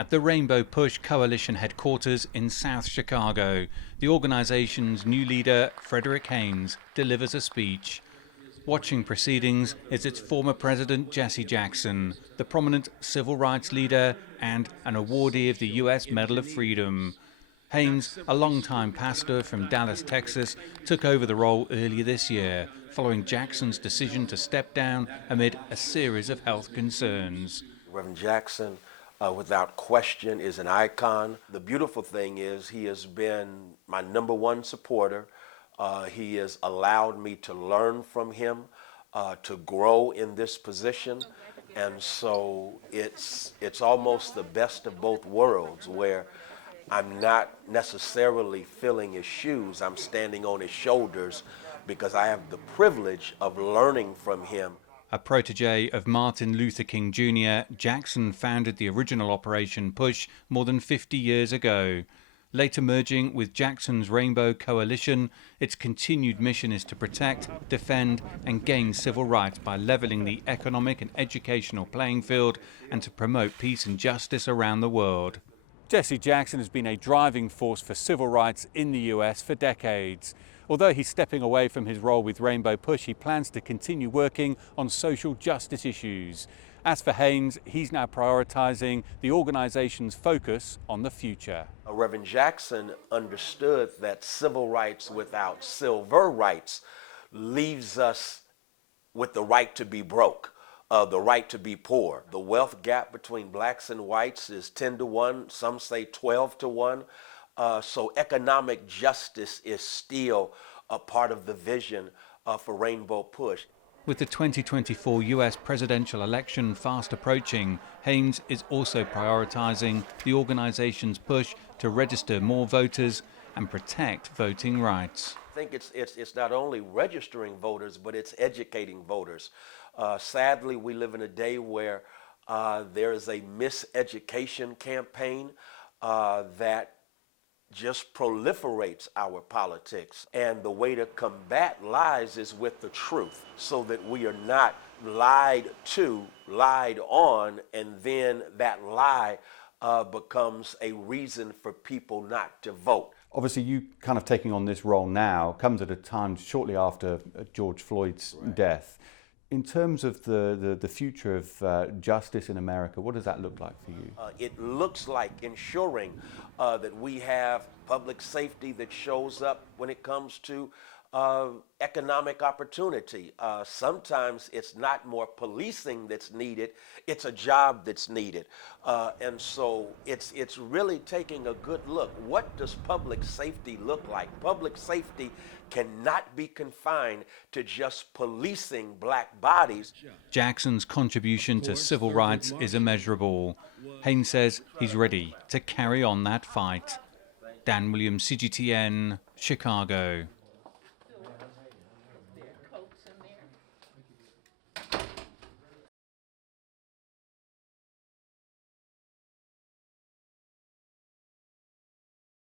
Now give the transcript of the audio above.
At the Rainbow Push Coalition headquarters in South Chicago, the organization's new leader, Frederick Haynes, delivers a speech. Watching proceedings is its former president, Jessi Jackson, the prominent civil rights leader and an awardee of the U.S. Medal of Freedom. Haynes, a longtime pastor from Dallas, Texas, took over the role earlier this year, following Jackson's decision to step down amid a series of health concerns. Reverend Jackson, without question, is an icon. The beautiful thing is he has been my #1 supporter. He has allowed me to learn from him, to grow in this position. And so it's almost the best of both worlds, where I'm not necessarily filling his shoes. I'm standing on his shoulders because I have the privilege of learning from him. A protege of Martin Luther King Jr., Jackson founded the original Operation Push more than 50 years ago. Later merging with Jackson's Rainbow Coalition, its continued mission is to protect, defend and gain civil rights by leveling the economic and educational playing field and to promote peace and justice around the world. Jessi Jackson has been a driving force for civil rights in the US for decades. Although he's stepping away from his role with Rainbow Push, he plans to continue working on social justice issues. As for Haynes, he's now prioritizing the organization's focus on the future. Reverend Jackson understood that civil rights without civil rights leaves us with the right to be broke, the right to be poor. The wealth gap between blacks and whites is 10-1, some say 12-1. So economic justice is still a part of the vision for Rainbow Push. With the 2024 US presidential election fast approaching, Haynes is also prioritizing the organization's push to register more voters and protect voting rights. I think it's not only registering voters, but it's educating voters. Sadly, we live in a day where there is a miseducation campaign that just proliferates our politics. And the way to combat lies is with the truth, so that we are not lied to, lied on, and then that lie becomes a reason for people not to vote. Obviously, you kind of taking on this role now comes at a time shortly after George Floyd's death. In terms of the future of justice in America, what does that look like for you? It looks like ensuring that we have public safety that shows up when it comes to economic opportunity. Sometimes it's not more policing that's needed, it's a job that's needed. And so it's really taking a good look. What does public safety look like? Public safety cannot be confined to just policing black bodies. Jackson's contribution to civil rights is immeasurable. Haynes says he's ready to carry on that fight. Dan Williams, CGTN, Chicago.